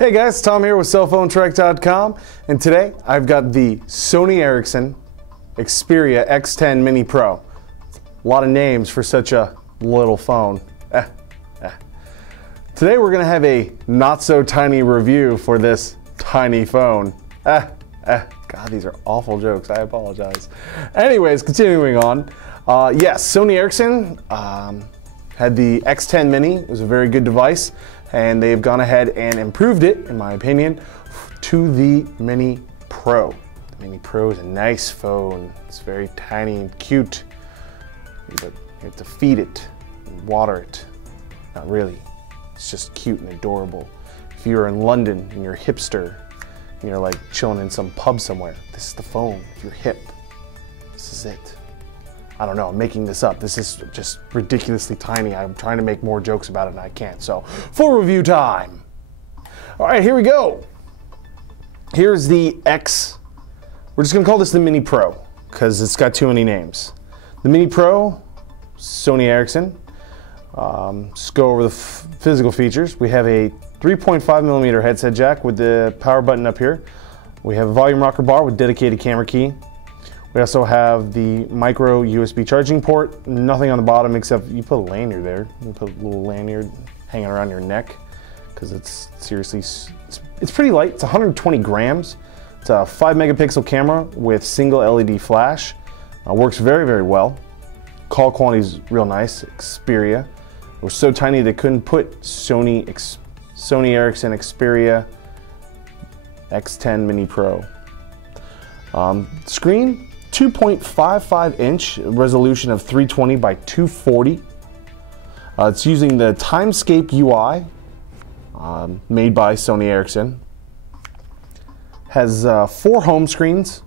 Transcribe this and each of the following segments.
Hey guys, Tom here with cellphonetrek.com, and today I've got the Sony Ericsson Xperia X10 Mini Pro. A lot of names for such a little phone. Today we're going to have a not so tiny review for this tiny phone. God, these are awful jokes. I apologize. Anyways, continuing on. Yes, Sony Ericsson had the X10 Mini. It was a very good device, and they've gone ahead and improved it, in my opinion, to the Mini Pro. The Mini Pro is a nice phone. It's very tiny and cute. You have to feed it and water it. Not really. It's just cute and adorable. If you're in London and you're a hipster and you're like chilling in some pub somewhere, this is the phone. If you're hip, this is it. I don't know, I'm making this up. This is just ridiculously tiny. I'm trying to make more jokes about it and I can't. So, full review time. All right, here we go. Here's the we're just gonna call this the Mini Pro because it's got too many names. The Mini Pro, Sony Ericsson. Just go over the physical features. We have a 3.5mm headset jack with the power button up here. We have a volume rocker bar with dedicated camera key. We also have the micro USB charging port. Nothing on the bottom except you put a lanyard there. You put a little lanyard hanging around your neck because it's seriously, it's pretty light. It's 120 grams. It's a 5 megapixel camera with single LED flash. Works very, very well. Call quality is real nice. Xperia. It was so tiny they couldn't put Sony Ericsson Xperia X10 Mini Pro. Screen, 2.55 inch, resolution of 320 by 240. It's using the Timescape UI made by Sony Ericsson. Has 4 home screens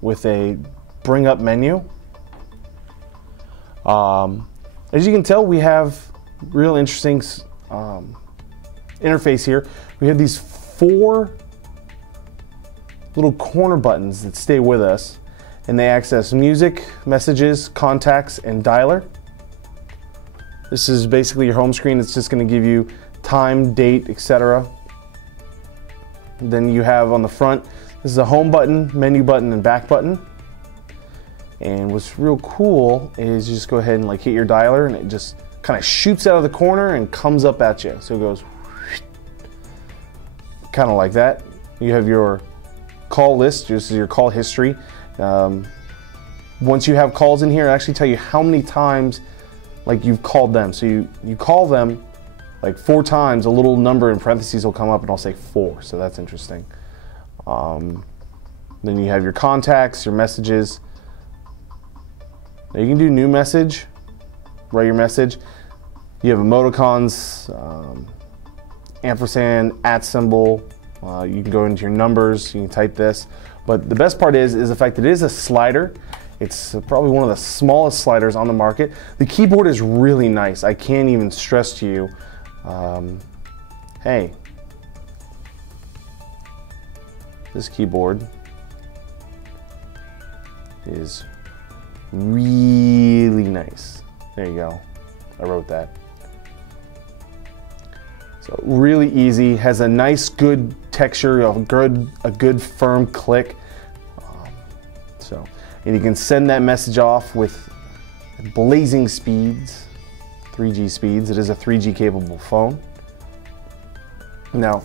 with a bring up menu. As you can tell, we have real interesting interface here. We have these 4 little corner buttons that stay with us, and they access music, messages, contacts, and dialer. This is basically your home screen. It's just going to give you time, date, etc. Then you have on the front, this is a home button, menu button, and back button. And what's real cool is you just go ahead and like hit your dialer and it just kind of shoots out of the corner and comes up at you. So it goes kind of like that. You have your call list, this is your call history. Once you have calls in here, it actually tell you how many times like you've called them. So you call them like 4 times, a little number in parentheses will come up and I'll say 4. So that's interesting. Then you have your contacts, your messages. Now you can do new message, write your message. You have emoticons, ampersand, @ symbol. You can go into your numbers, you can type this. But the best part is the fact that it is a slider. It's probably one of the smallest sliders on the market. The keyboard is really nice. I can't even stress to you, hey, this keyboard is really nice. There you go. I wrote that. So really easy, has a nice good texture, a good firm click. And you can send that message off with blazing speeds, 3G speeds. It is a 3G capable phone. Now,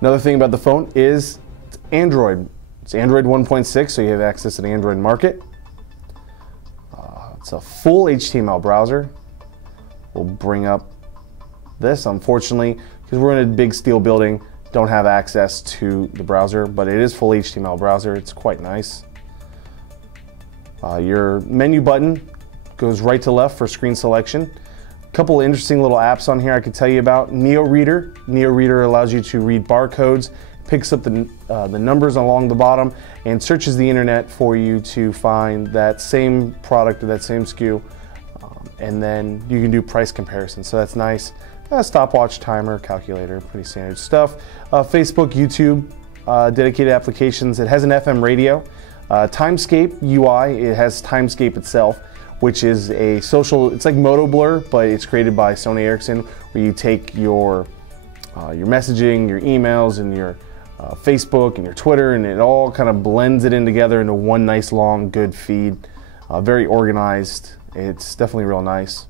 another thing about the phone is it's Android. It's Android 1.6, so you have access to the Android market. It's a full HTML browser. We'll bring up this, unfortunately, because we're in a big steel building, don't have access to the browser, but it is full HTML browser. It's quite nice. Your menu button goes right to left for screen selection. A couple of interesting little apps on here I could tell you about. Neo Reader. Neo Reader allows you to read barcodes, picks up the numbers along the bottom, and searches the internet for you to find that same product or that same SKU. And then you can do price comparison, so that's nice. Stopwatch, timer, calculator, pretty standard stuff. Facebook, YouTube, dedicated applications. It has an FM radio. Timescape UI, it has Timescape itself, which is a social, it's like Moto Blur, but it's created by Sony Ericsson, where you take your your messaging, your emails, and your Facebook and your Twitter, and it all kind of blends it in together into one nice long good feed. Very organized. It's definitely real nice.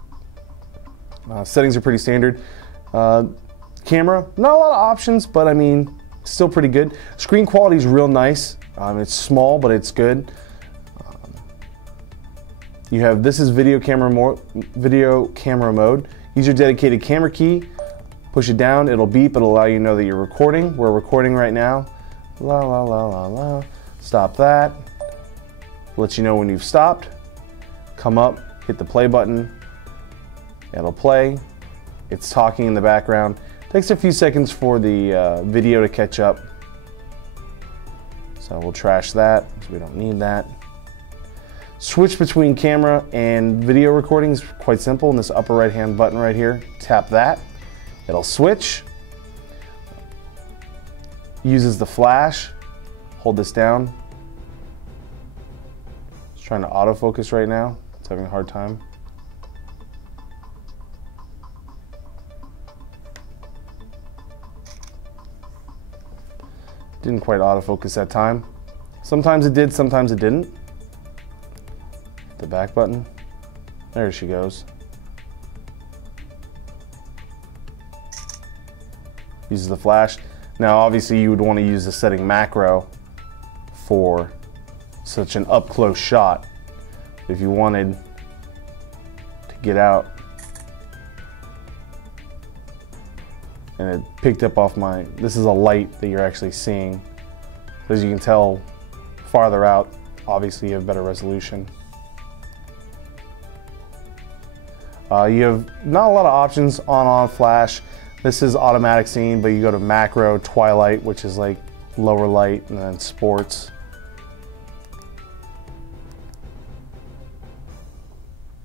Settings are pretty standard. Camera, not a lot of options, but I mean, still pretty good. Screen quality is real nice. It's small, but it's good. You have, this is video camera mode. Use your dedicated camera key. Push it down, it'll beep, it'll allow you to know that you're recording. We're recording right now. La la la la la. Stop that. Lets you know when you've stopped. Come up, hit the play button. It'll play. It's talking in the background. Takes a few seconds for the video to catch up. So we'll trash that, because we don't need that. Switch between camera and video recording is quite simple in this upper right hand button right here. Tap that. It'll switch. Uses the flash. Hold this down. It's trying to autofocus right now. It's having a hard time. Didn't quite autofocus that time. Sometimes it did, sometimes it didn't. The back button. There she goes. Uses the flash. Now obviously you would want to use the setting macro for such an up close shot. If you wanted to get out and it picked up off my, this is a light that you're actually seeing. As you can tell farther out, obviously you have better resolution. You have not a lot of options on flash. This is automatic scene, but you go to macro, twilight, which is like lower light, and then sports.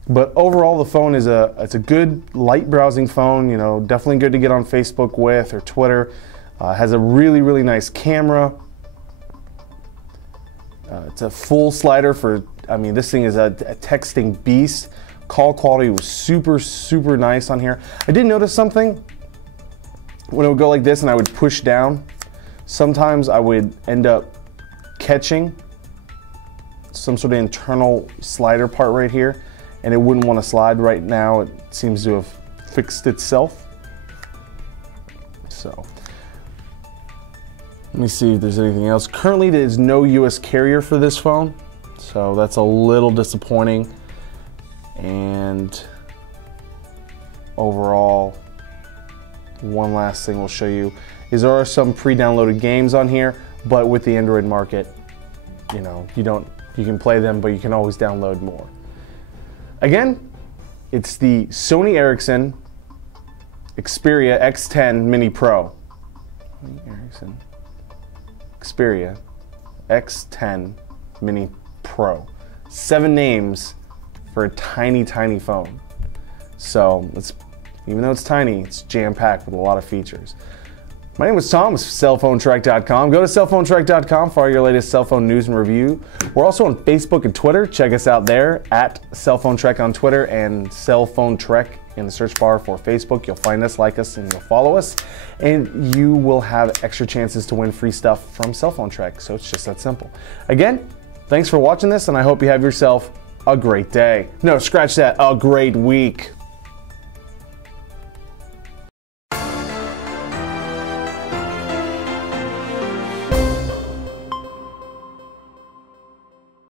But overall, the phone is it's a good light browsing phone. You know, definitely good to get on Facebook with or Twitter. Has a really, really nice camera. It's a full slider for, I mean, this thing is a texting beast. Call quality was super, super nice on here. I did notice something. When it would go like this and I would push down, sometimes I would end up catching some sort of internal slider part right here, and it wouldn't want to slide. Right now it seems to have fixed itself. So let me see if there's anything else. Currently there is no US carrier for this phone, so that's a little disappointing. And overall, one last thing we'll show you is there are some pre-downloaded games on here, but with the Android market, you know, you can play them, but you can always download more. Again, it's the Sony Ericsson Xperia X10 Mini Pro. Ericsson Xperia X10 Mini Pro. 7 names for a tiny, tiny phone. So even though it's tiny, it's jam-packed with a lot of features. My name is Tom with cellphonetrek.com. Go to cellphonetrek.com for all your latest cell phone news and review. We're also on Facebook and Twitter. Check us out there at cellphonetrek on Twitter and cellphonetrek in the search bar for Facebook. You'll find us, like us, and you'll follow us. And you will have extra chances to win free stuff from Cell Phone Trek. So it's just that simple. Again, thanks for watching this, and I hope you have yourself a great day. No, scratch that, a great week.